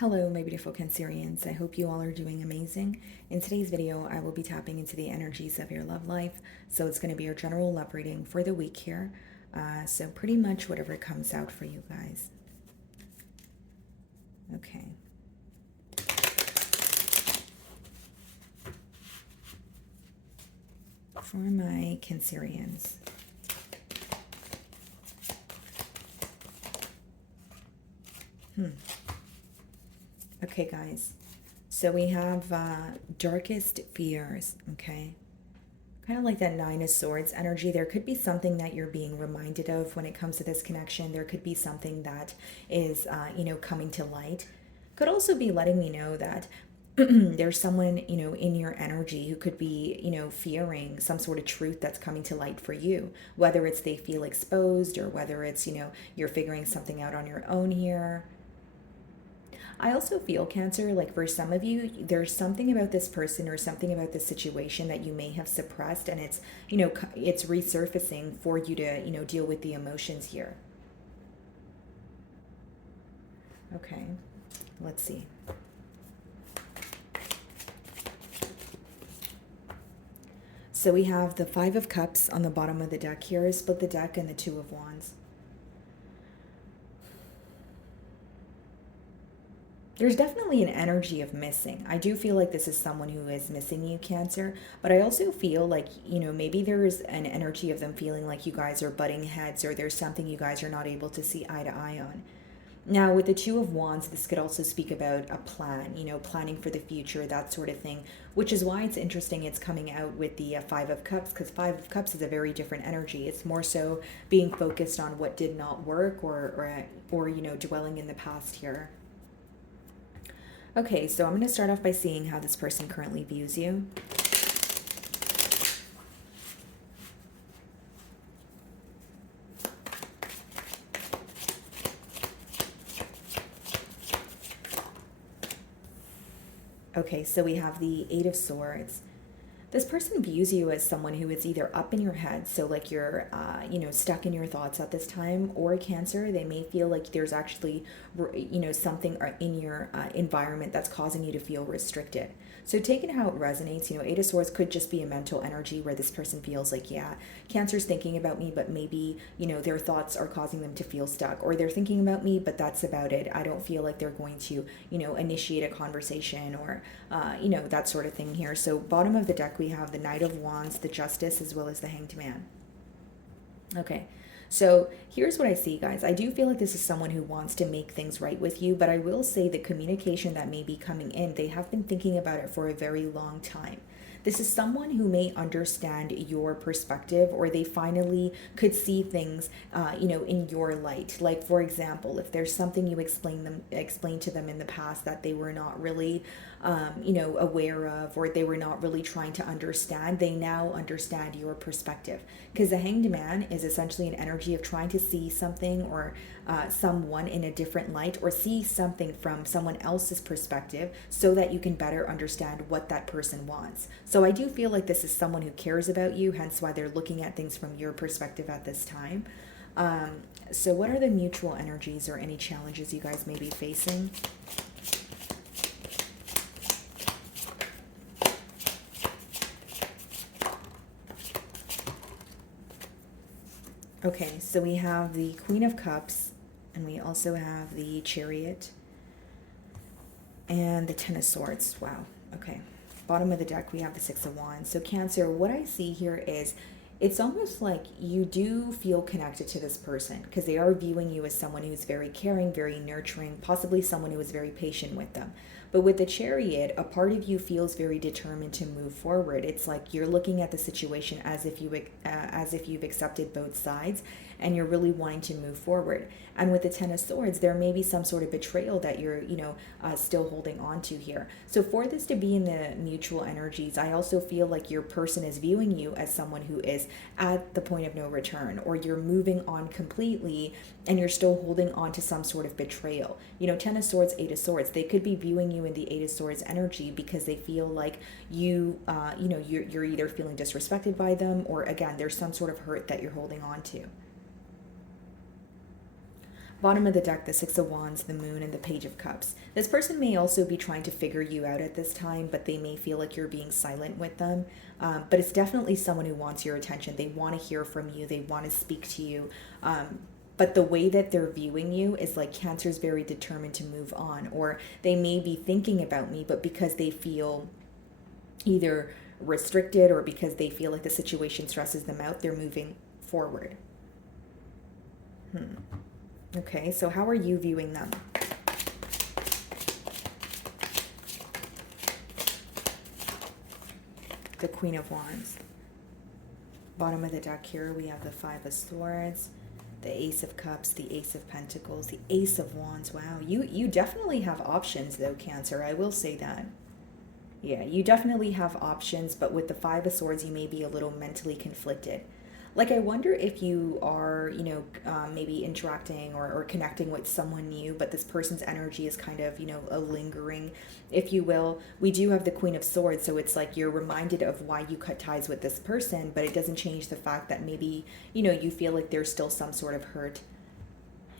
Hello, my beautiful Cancerians. I hope you all are doing amazing. In today's video, I will be tapping into the energies of your love life. So it's going to be your general love reading for the week here. So pretty much whatever comes out for you guys. Okay. For my Cancerians. Okay, guys. So we have darkest fears, okay? Kind of like that Nine of Swords energy. There could be something that you're being reminded of when it comes to this connection. There could be something that is, coming to light. Could also be letting me know that there's someone, in your energy who could be, fearing some sort of truth that's coming to light for you. Whether it's they feel exposed or whether it's, you're figuring something out on your own here. I also feel, Cancer, like for some of you, there's something about this person or something about this situation that you may have suppressed, and it's, it's resurfacing for you to, deal with the emotions here. Okay, let's see. So we have the Five of Cups on the bottom of the deck here, split the deck, and the Two of Wands. There's definitely an energy of missing. I do feel like this is someone who is missing you, Cancer, but I also feel like, maybe there's an energy of them feeling like you guys are butting heads or there's something you guys are not able to see eye to eye on. Now, with the Two of Wands, this could also speak about a plan, planning for the future, that sort of thing, which is why it's interesting it's coming out with the Five of Cups, because Five of Cups is a very different energy. It's more so being focused on what did not work or dwelling in the past here. Okay, so I'm going to start off by seeing how this person currently views you. Okay, so we have the Eight of Swords. This person views you as someone who is either up in your head, so like you're, stuck in your thoughts at this time, or Cancer, they may feel like there's actually, something in your environment that's causing you to feel restricted. So taking how it resonates, Eight of Swords could just be a mental energy where this person feels like, yeah, Cancer's thinking about me, but maybe, their thoughts are causing them to feel stuck, or they're thinking about me, but that's about it. I don't feel like they're going to, initiate a conversation or, that sort of thing here. So bottom of the deck, we have the Knight of Wands, the Justice, as well as the Hanged Man. Okay, so here's what I see, guys. I do feel like this is someone who wants to make things right with you, but I will say the communication that may be coming in, they have been thinking about it for a very long time. This is someone who may understand your perspective, or they finally could see things, in your light. Like, for example, if there's something you explained to them in the past that they were not really, aware of, or they were not really trying to understand, they now understand your perspective. Because the Hanged Man is essentially an energy of trying to see something or someone in a different light, or see something from someone else's perspective so that you can better understand what that person wants. So I do feel like this is someone who cares about you, hence why they're looking at things from your perspective at this time. So what are the mutual energies or any challenges you guys may be facing? Okay, so we have the Queen of Cups, and we also have the Chariot, and the Ten of Swords. Wow, okay. Bottom of the deck, we have the Six of Wands. So Cancer, what I see here is it's almost like you do feel connected to this person because they are viewing you as someone who's very caring, very nurturing, possibly someone who is very patient with them. But with the Chariot, a part of you feels very determined to move forward. It's like you're looking at the situation as if you've accepted both sides, and you're really wanting to move forward. And with the Ten of Swords, there may be some sort of betrayal that you're, still holding on to here. So for this to be in the mutual energies, I also feel like your person is viewing you as someone who is at the point of no return, or you're moving on completely and you're still holding on to some sort of betrayal. Ten of Swords, Eight of Swords, they could be viewing you in the Eight of Swords energy because they feel like you're either feeling disrespected by them, or again, there's some sort of hurt that you're holding on to. Bottom of the deck, the Six of Wands, the Moon, and the Page of Cups. This person may also be trying to figure you out at this time, but they may feel like you're being silent with them. But it's definitely someone who wants your attention. They want to hear from you. They want to speak to you. But the way that they're viewing you is like Cancer's very determined to move on, or they may be thinking about me, but because they feel either restricted or because they feel like the situation stresses them out, they're moving forward. Okay, so how are you viewing them? The Queen of Wands. Bottom of the deck here, we have the Five of Swords, the Ace of Cups, the Ace of Pentacles, the Ace of Wands. Wow, you definitely have options though, Cancer. I will say that. Yeah, you definitely have options, but with the Five of Swords, you may be a little mentally conflicted. Like, I wonder if you are, maybe interacting or connecting with someone new, but this person's energy is kind of, a lingering, if you will. We do have the Queen of Swords, so it's like you're reminded of why you cut ties with this person, but it doesn't change the fact that maybe, you feel like there's still some sort of hurt.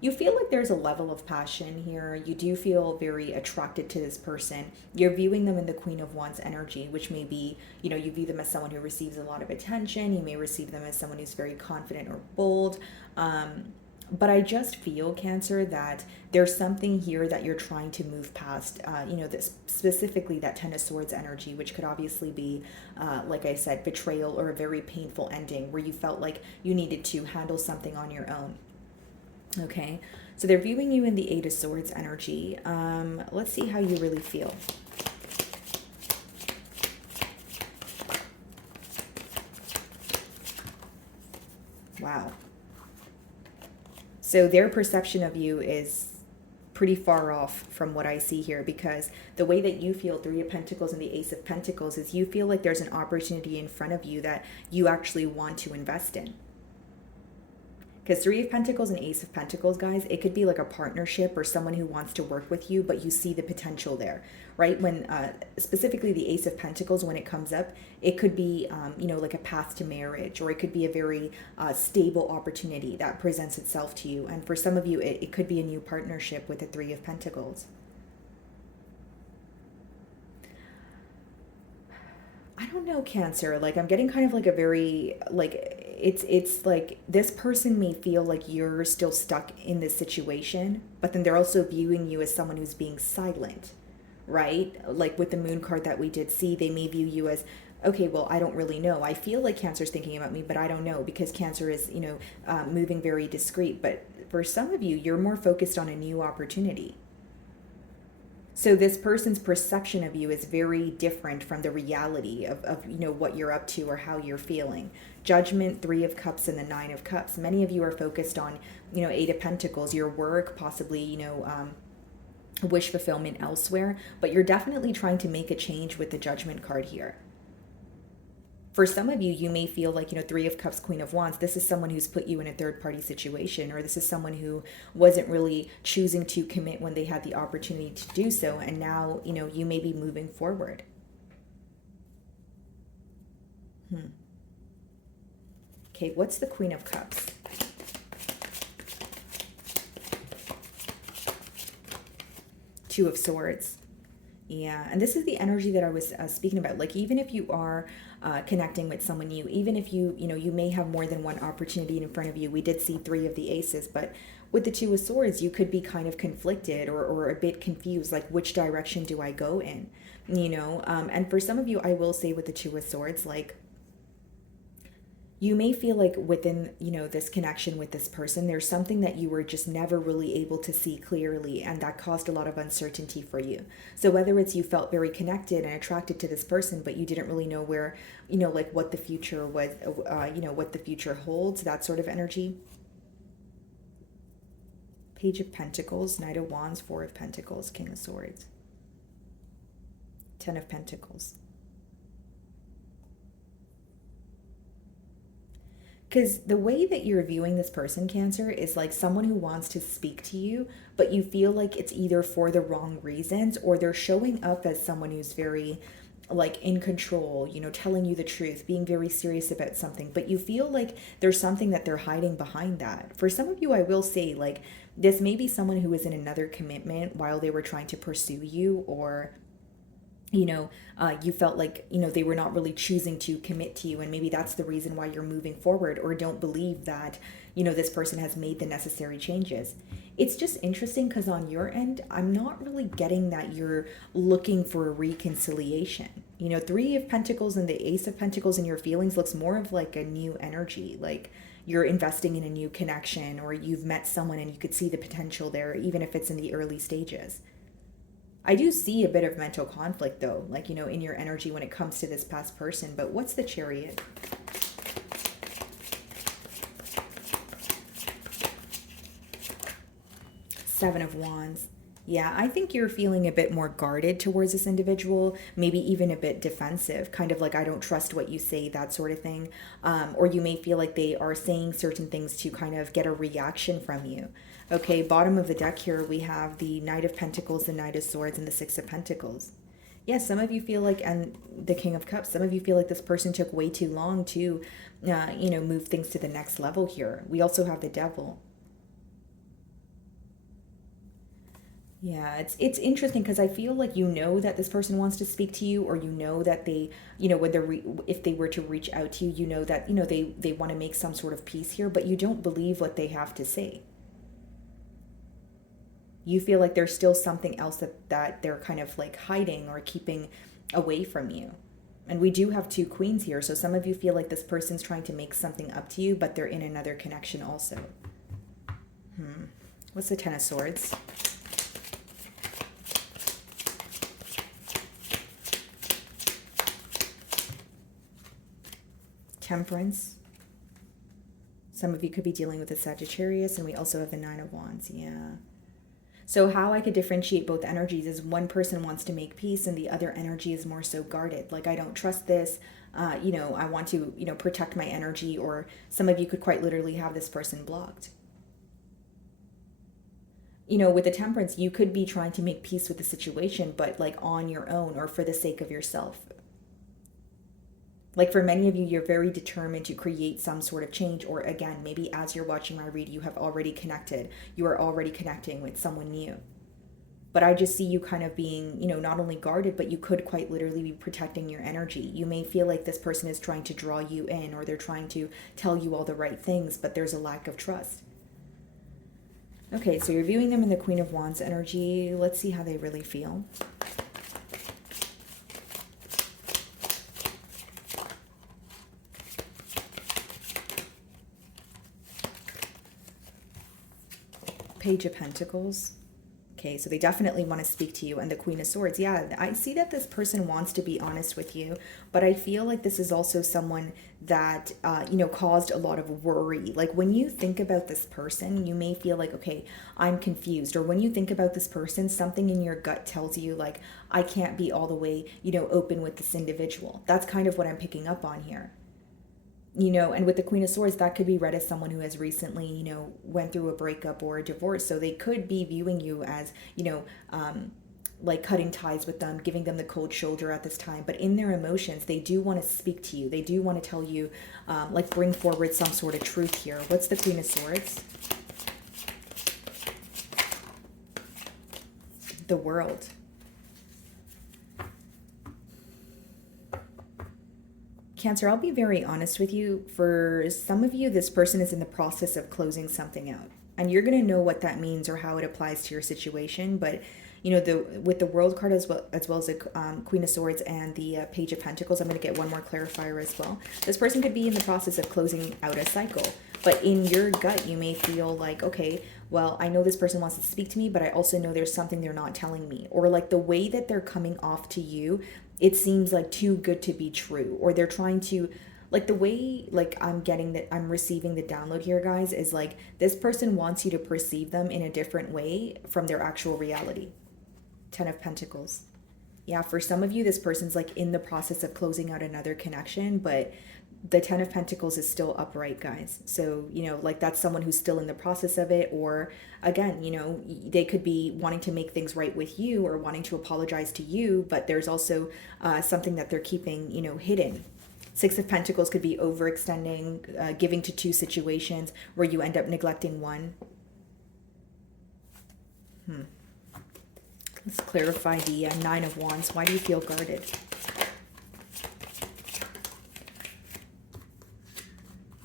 You feel like there's a level of passion here. You do feel very attracted to this person. You're viewing them in the Queen of Wands energy, which may be, you view them as someone who receives a lot of attention. You may receive them as someone who's very confident or bold. But I just feel, Cancer, that there's something here that you're trying to move past, this, specifically that Ten of Swords energy, which could obviously be, like I said, betrayal or a very painful ending where you felt like you needed to handle something on your own. Okay, so they're viewing you in the Eight of Swords energy. Let's see how you really feel. Wow. So their perception of you is pretty far off from what I see here, because the way that you feel, Three of Pentacles and the Ace of Pentacles, is you feel like there's an opportunity in front of you that you actually want to invest in. Because Three of Pentacles and Ace of Pentacles, guys, it could be like a partnership or someone who wants to work with you, but you see the potential there, right? When specifically the Ace of Pentacles, when it comes up, it could be, like a path to marriage, or it could be a very stable opportunity that presents itself to you. And for some of you, it could be a new partnership with the Three of Pentacles. I don't know, Cancer. Like, I'm getting kind of like a very, like, it's like this person may feel like you're still stuck in this situation, but then they're also viewing you as someone who's being silent, right? Like with the Moon card that we did see, they may view you as, okay, well, I don't really know. I feel like Cancer's thinking about me, but I don't know, because Cancer is, moving very discreet. But for some of you, you're more focused on a new opportunity. So this person's perception of you is very different from the reality of what you're up to or how you're feeling. Judgment, Three of Cups, and the Nine of Cups. Many of you are focused on, Eight of Pentacles, your work, possibly, wish fulfillment elsewhere. But you're definitely trying to make a change with the Judgment card here. For some of you, you may feel like, Three of Cups, Queen of Wands, this is someone who's put you in a third-party situation, or this is someone who wasn't really choosing to commit when they had the opportunity to do so, and now, you may be moving forward. Okay, what's the Queen of Cups? Two of Swords. Yeah, and this is the energy that I was speaking about. Like, even if you are connecting with someone new, even if you may have more than one opportunity in front of you. We did see Three of the Aces, but with the Two of Swords, you could be kind of conflicted or a bit confused, like, which direction do I go in? And for some of you, I will say with the Two of Swords, like, you may feel like within, this connection with this person, there's something that you were just never really able to see clearly, and that caused a lot of uncertainty for you. So whether it's you felt very connected and attracted to this person, but you didn't really know where, like what the future was, what the future holds, that sort of energy. Page of Pentacles, Knight of Wands, Four of Pentacles, King of Swords, Ten of Pentacles. Because the way that you're viewing this person, Cancer, is like someone who wants to speak to you, but you feel like it's either for the wrong reasons, or they're showing up as someone who's very, like, in control, telling you the truth, being very serious about something, but you feel like there's something that they're hiding behind that. For some of you, I will say, like, this may be someone who was in another commitment while they were trying to pursue you, or you felt like, they were not really choosing to commit to you. And maybe that's the reason why you're moving forward, or don't believe that, this person has made the necessary changes. It's just interesting because on your end, I'm not really getting that you're looking for a reconciliation. Three of Pentacles and the Ace of Pentacles in your feelings looks more of like a new energy, like you're investing in a new connection, or you've met someone and you could see the potential there, even if it's in the early stages. I do see a bit of mental conflict though, like, in your energy when it comes to this past person. But what's the Chariot? Seven of Wands. Yeah, I think you're feeling a bit more guarded towards this individual, maybe even a bit defensive, kind of like, I don't trust what you say, that sort of thing. Or you may feel like they are saying certain things to kind of get a reaction from you. Okay, bottom of the deck here, we have the Knight of Pentacles, the Knight of Swords, and the Six of Pentacles. Yes, some of you feel like, and the King of Cups, some of you feel like this person took way too long to, move things to the next level here. We also have the Devil. Yeah, it's interesting because I feel like that this person wants to speak to you, or that they, when if they were to reach out to you, that they want to make some sort of peace here, but you don't believe what they have to say. You feel like there's still something else that they're kind of like hiding or keeping away from you. And we do have two Queens here, so some of you feel like this person's trying to make something up to you, but they're in another connection also. What's the Ten of Swords? Temperance. Some of you could be dealing with a Sagittarius, and we also have the Nine of Wands. Yeah. So how I could differentiate both energies is one person wants to make peace and the other energy is more so guarded. Like, I don't trust this. I want to, protect my energy. Or some of you could quite literally have this person blocked. With the Temperance, you could be trying to make peace with the situation, but like on your own or for the sake of yourself. Like, for many of you, you're very determined to create some sort of change, or again, maybe as you're watching my read, you have already connected. You are already connecting with someone new. But I just see you kind of being, not only guarded, but you could quite literally be protecting your energy. You may feel like this person is trying to draw you in, or they're trying to tell you all the right things, but there's a lack of trust. Okay, so you're viewing them in the Queen of Wands energy. Let's see how they really feel. Page of Pentacles. Okay, so they definitely want to speak to you. And the Queen of Swords. Yeah, I see that this person wants to be honest with you, but I feel like this is also someone that, caused a lot of worry. Like, when you think about this person, you may feel like, okay, I'm confused. Or when you think about this person, something in your gut tells you, like, I can't be all the way, open with this individual. That's kind of what I'm picking up on here. And with the Queen of Swords, that could be read as someone who has recently, went through a breakup or a divorce. So they could be viewing you as, like cutting ties with them, giving them the cold shoulder at this time. But in their emotions, they do want to speak to you. They do want to tell you, like, bring forward some sort of truth here. What's the Queen of Swords? The World. Cancer, I'll be very honest with you. For some of you, this person is in the process of closing something out. And you're going to know what that means or how it applies to your situation. But, with the World card as well as the Queen of Swords and the Page of Pentacles, I'm going to get one more clarifier as well. This person could be in the process of closing out a cycle. But in your gut, you may feel like, okay, well, I know this person wants to speak to me, but I also know there's something they're not telling me. Or like the way that they're coming off to you, it seems like too good to be true. Or they're trying to, like, the way, like, I'm receiving the download here, guys, is like this person wants you to perceive them in a different way from their actual reality. Ten of Pentacles. Yeah, for some of you, this person's like in the process of closing out another connection, but the Ten of Pentacles is still upright, guys. So, like, that's someone who's still in the process of it. Or again, they could be wanting to make things right with you or wanting to apologize to you, but there's also something that they're keeping, hidden. Six of Pentacles could be overextending, giving to two situations where you end up neglecting one. Let's clarify the Nine of Wands. Why do you feel guarded?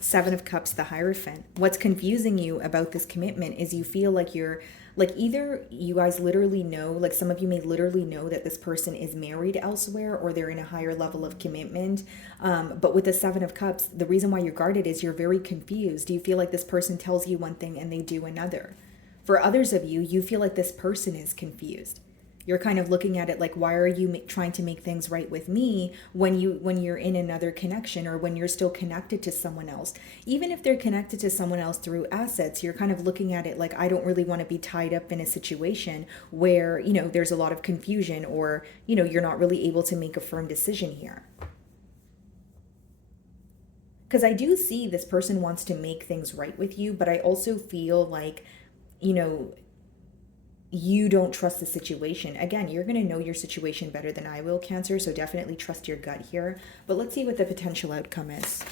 Seven of Cups, the Hierophant. What's confusing you about this commitment is you feel like you're like either you guys literally know, like some of you may literally know that this person is married elsewhere or they're in a higher level of commitment. But with the Seven of Cups, the reason why you're guarded is you're very confused. You feel like this person tells you one thing and they do another. For others of you, you feel like this person is confused. You're kind of looking at it like, why are you trying to make things right with me when you're in another connection, or when you're still connected to someone else? Even if they're connected to someone else through assets, you're kind of looking at it like, I don't really want to be tied up in a situation where, there's a lot of confusion, or, you're not really able to make a firm decision here. Because I do see this person wants to make things right with you, but I also feel like, you know, you don't trust the situation. Again, you're going to know your situation better than I will, Cancer, so definitely trust your gut here. But let's see what the potential outcome is.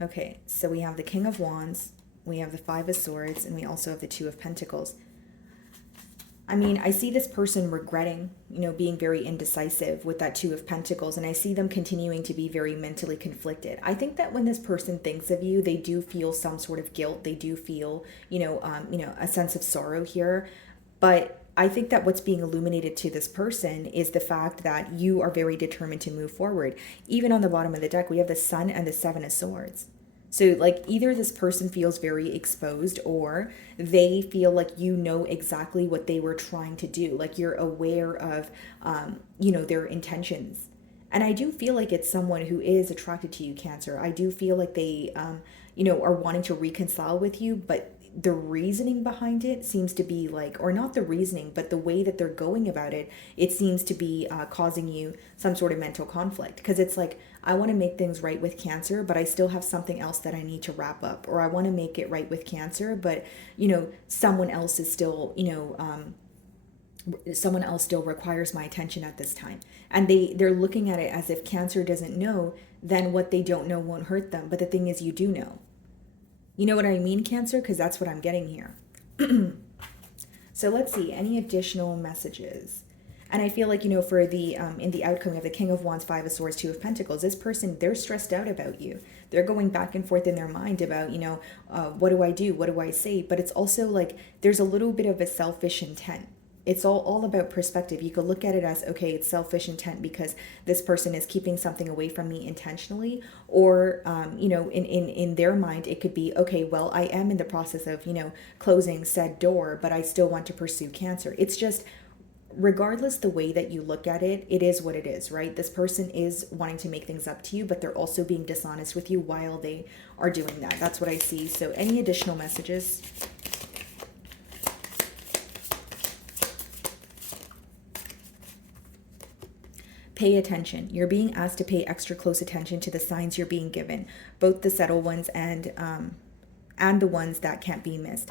Okay, so we have the King of Wands, we have the Five of Swords, and we also have the Two of Pentacles. I mean, I see this person regretting, being very indecisive with that Two of Pentacles, and I see them continuing to be very mentally conflicted. I think that when this person thinks of you, they do feel some sort of guilt. They do feel, a sense of sorrow here. But I think that what's being illuminated to this person is the fact that you are very determined to move forward. Even on the bottom of the deck, we have the Sun and the Seven of Swords. So like either this person feels very exposed, or they feel like exactly what they were trying to do. Like you're aware of, their intentions. And I do feel like it's someone who is attracted to you, Cancer. I do feel like they, are wanting to reconcile with you, but the reasoning behind it seems to be like, or not the reasoning, but the way that they're going about it, it seems to be causing you some sort of mental conflict. Because it's like, I want to make things right with Cancer, but I still have something else that I need to wrap up. Or I want to make it right with Cancer, but, someone else is still, someone else still requires my attention at this time. And they're looking at it as if Cancer doesn't know, then what they don't know won't hurt them. But the thing is, you do know. You know what I mean, Cancer? Because that's what I'm getting here. So let's see, any additional messages? And I feel like, for the, in the outcome of the King of Wands, Five of Swords, Two of Pentacles, this person, they're stressed out about you. They're going back and forth in their mind about, what do I do? What do I say? But it's also like, there's a little bit of a selfish intent. It's all about perspective. You could look at it as, okay, it's selfish intent because this person is keeping something away from me intentionally. Or, in their mind, it could be, okay, well, I am in the process of, closing said door, but I still want to pursue Cancer. It's just, regardless the way that you look at it, it is what it is, right? This person is wanting to make things up to you, but they're also being dishonest with you while they are doing that. That's what I see. So any additional messages? Pay attention. You're being asked to pay extra close attention to the signs you're being given, both the subtle ones and the ones that can't be missed.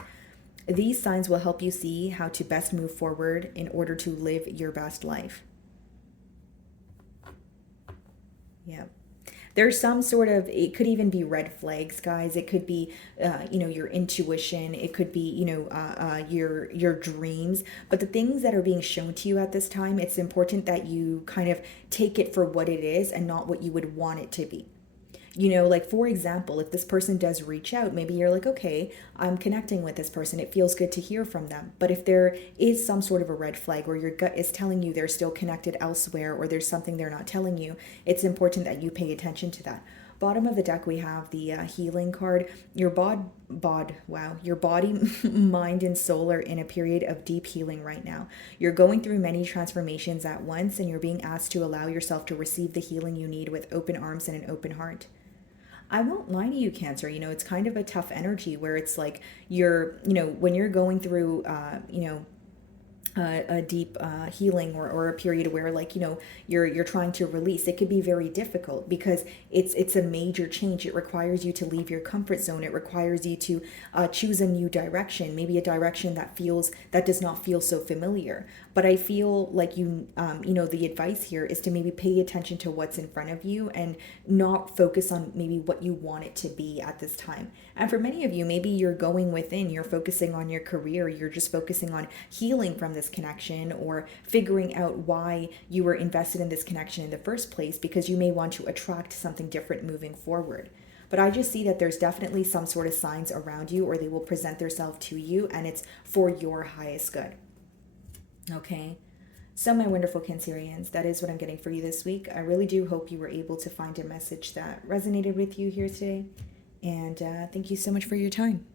These signs will help you see how to best move forward in order to live your best life. Yeah. There's some sort of, it could even be red flags, guys. It could be, your intuition. It could be, your dreams. But the things that are being shown to you at this time, it's important that you kind of take it for what it is and not what you would want it to be. Like for example, if this person does reach out, maybe you're like, okay, I'm connecting with this person. It feels good to hear from them. But if there is some sort of a red flag where your gut is telling you they're still connected elsewhere, or there's something they're not telling you, it's important that you pay attention to that. Bottom of the deck, we have the healing card. Your your body, mind, and soul are in a period of deep healing right now. You're going through many transformations at once, and you're being asked to allow yourself to receive the healing you need with open arms and an open heart. I won't lie to you, Cancer. It's kind of a tough energy where it's like when you're going through, a deep healing, or a period where, like, you're trying to release, it could be very difficult because it's a major change. It requires you to leave your comfort zone. It requires you to choose a new direction, maybe a direction that does not feel so familiar. But I feel like the advice here is to maybe pay attention to what's in front of you and not focus on maybe what you want it to be at this time. And for many of you, maybe you're going within, you're focusing on your career, you're just focusing on healing from this connection, or figuring out why you were invested in this connection in the first place, because you may want to attract something different moving forward. But I just see that there's definitely some sort of signs around you, or they will present themselves to you, and it's for your highest good. Okay? So, my wonderful Cancerians, that is what I'm getting for you this week. I really do hope you were able to find a message that resonated with you here today. And thank you so much for your time.